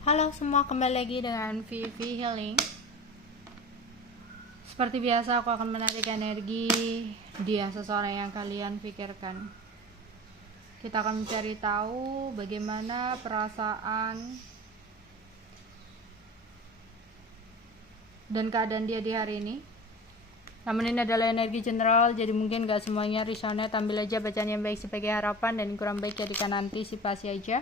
Halo semua, kembali lagi dengan Vivi Healing. Seperti biasa, aku akan menarik energi dia seseorang yang kalian pikirkan. Kita akan mencari tahu bagaimana perasaan dan keadaan dia di hari ini. Namun ini adalah energi general, jadi mungkin gak semuanya resonate. Ambil aja bacaan yang baik sebagai harapan, dan kurang baik jadikan antisipasi aja.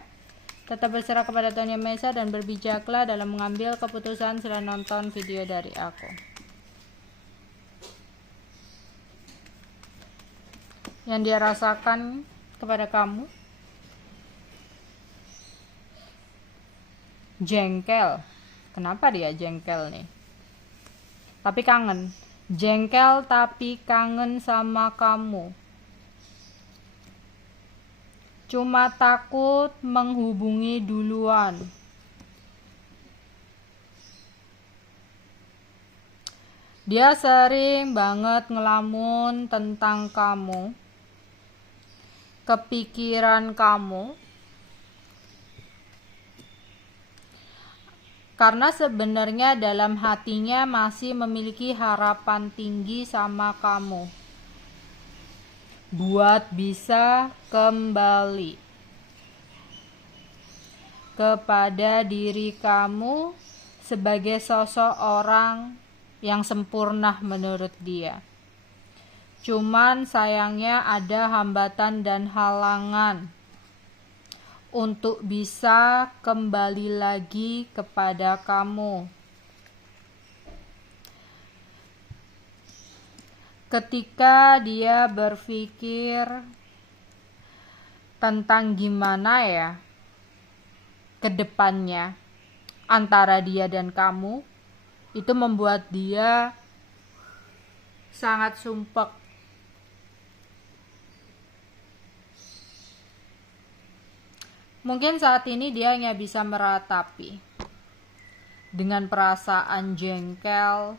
Tetap berserah kepada Tuhan Yang Maha Esa dan berbijaklah dalam mengambil keputusan setelah nonton video dari aku. Yang dia rasakan kepada kamu, jengkel. Kenapa dia jengkel nih? Tapi kangen. Jengkel tapi kangen sama kamu. Cuma takut menghubungi duluan. Dia sering banget ngelamun tentang kamu, kepikiran kamu, karena sebenarnya dalam hatinya masih memiliki harapan tinggi sama kamu buat bisa kembali kepada diri kamu sebagai sosok orang yang sempurna menurut dia. Cuman sayangnya ada hambatan dan halangan untuk bisa kembali lagi kepada kamu. Ketika dia berpikir tentang gimana ya ke depannya antara dia dan kamu, itu membuat dia sangat sumpek. Mungkin saat ini dia hanya bisa meratapi dengan perasaan jengkel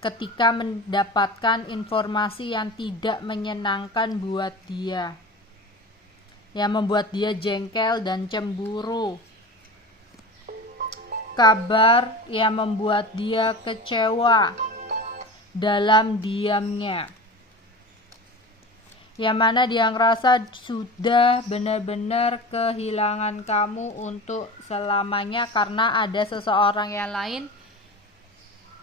ketika mendapatkan informasi yang tidak menyenangkan buat dia, yang membuat dia jengkel dan cemburu. Kabar yang membuat dia kecewa dalam diamnya, yang mana dia ngerasa sudah benar-benar kehilangan kamu untuk selamanya karena ada seseorang yang lain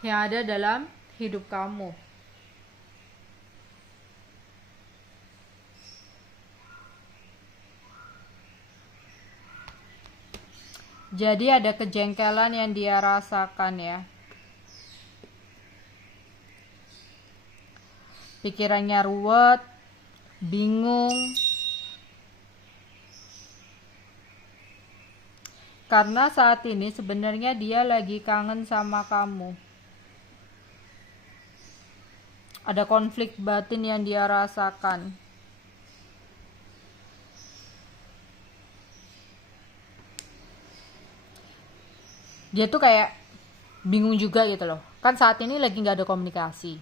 yang ada dalam hidup kamu. Jadi ada kejengkelan yang dia rasakan ya. Pikirannya ruwet, bingung, karena saat ini sebenarnya dia lagi kangen sama kamu. Ada konflik batin yang dia rasakan. Dia tuh kayak bingung juga gitu loh. Kan saat ini lagi gak ada komunikasi.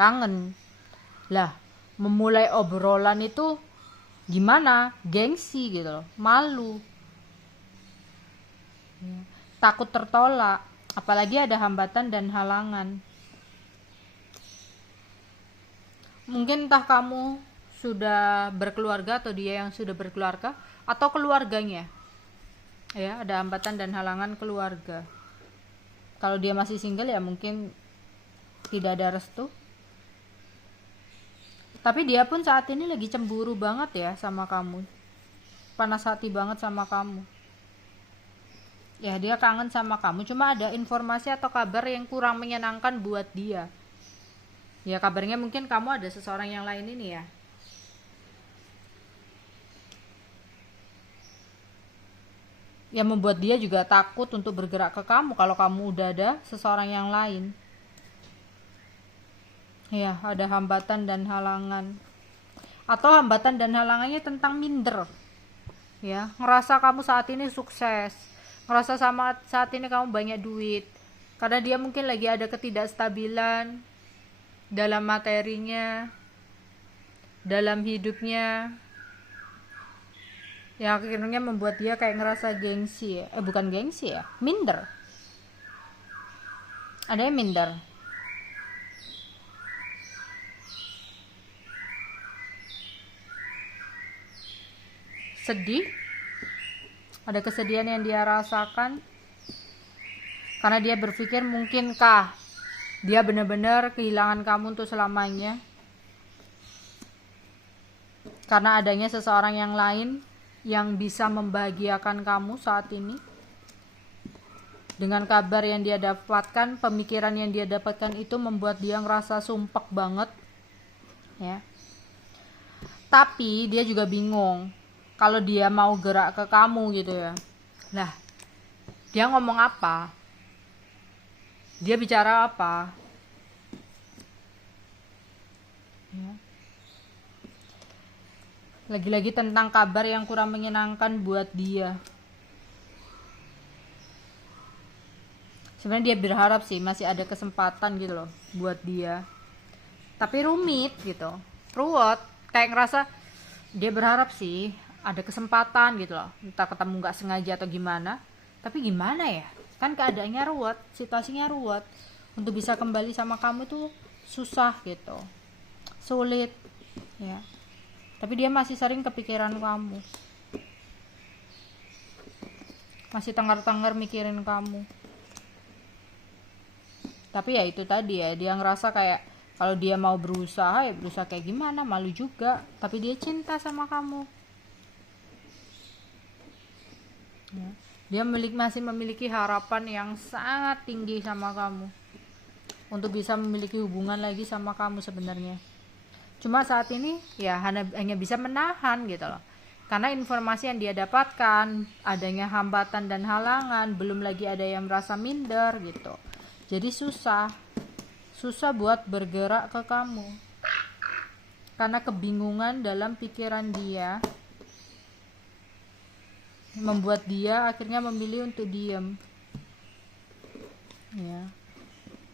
Kangen. Lah, memulai obrolan itu gimana? Gengsi gitu loh. Malu. Takut tertolak. Apalagi ada hambatan dan halangan. Mungkin entah kamu sudah berkeluarga atau dia yang sudah berkeluarga, atau keluarganya. Ya, ada hambatan dan halangan keluarga. Kalau dia masih single ya mungkin tidak ada restu. Tapi dia pun saat ini lagi cemburu banget ya sama kamu. Panas hati banget sama kamu. Ya, dia kangen sama kamu, cuma ada informasi atau kabar yang kurang menyenangkan buat dia. Ya, kabarnya mungkin kamu ada seseorang yang lain ini ya. Yang membuat dia juga takut untuk bergerak ke kamu kalau kamu udah ada seseorang yang lain. Ya, ada hambatan dan halangan. Atau hambatan dan halangannya tentang minder. Ya, ngerasa kamu saat ini sukses. Ngerasa sama saat ini kamu banyak duit. Karena dia mungkin lagi ada ketidakstabilan dalam materinya, dalam hidupnya. Ya akhirnya membuat dia kayak ngerasa gengsi ya. Bukan gengsi ya, minder. Ada yang minder. Sedih. Ada kesedihan yang dia rasakan karena dia berpikir mungkinkah dia benar-benar kehilangan kamu untuk selamanya karena adanya seseorang yang lain yang bisa membahagiakan kamu saat ini. Dengan kabar yang dia dapatkan, pemikiran yang dia dapatkan itu membuat dia ngerasa sumpek banget ya. Tapi dia juga bingung kalau dia mau gerak ke kamu gitu ya. Lah, dia ngomong apa? Dia bicara apa? Ya. Lagi-lagi tentang kabar yang kurang menyenangkan buat dia. Sebenarnya dia berharap sih masih ada kesempatan gitu loh buat dia. Tapi rumit gitu. Ruwet. Kayak ngerasa dia berharap sih ada kesempatan gitu loh. Entah ketemu gak sengaja atau gimana. Tapi gimana ya? Kan keadaannya ruwet. Situasinya ruwet. Untuk bisa kembali sama kamu tuh susah gitu. Sulit. Ya. Tapi dia masih sering kepikiran kamu. Masih tenggar-tenggar mikirin kamu. Tapi ya itu tadi ya, dia ngerasa kayak kalau dia mau berusaha ya berusaha kayak gimana, malu juga. Tapi dia cinta sama kamu. Ya. Dia masih memiliki harapan yang sangat tinggi sama kamu. Untuk bisa memiliki hubungan lagi sama kamu sebenarnya. Cuma saat ini ya hanya bisa menahan gitu loh. Karena informasi yang dia dapatkan, adanya hambatan dan halangan, belum lagi ada yang merasa minder gitu. Jadi susah buat bergerak ke kamu. Karena kebingungan dalam pikiran dia membuat dia akhirnya memilih untuk diam. Ya.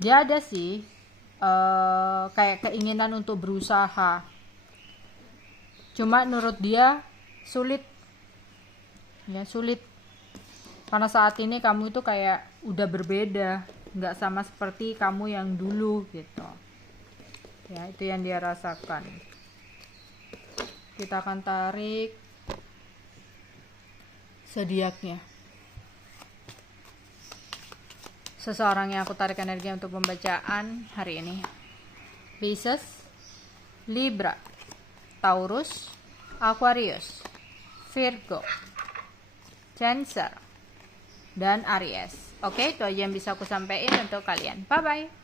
Dia ada sih kayak keinginan untuk berusaha. Cuma menurut dia sulit. Ya, sulit. Karena saat ini kamu itu kayak udah berbeda, nggak sama seperti kamu yang dulu gitu. Ya, itu yang dia rasakan. Kita akan tarik zodiaknya. Seseorang yang aku tarik energi untuk pembacaan hari ini. Pisces, Libra, Taurus, Aquarius, Virgo, Cancer, dan Aries. Oke, itu aja yang bisa aku sampaikan untuk kalian. Bye bye.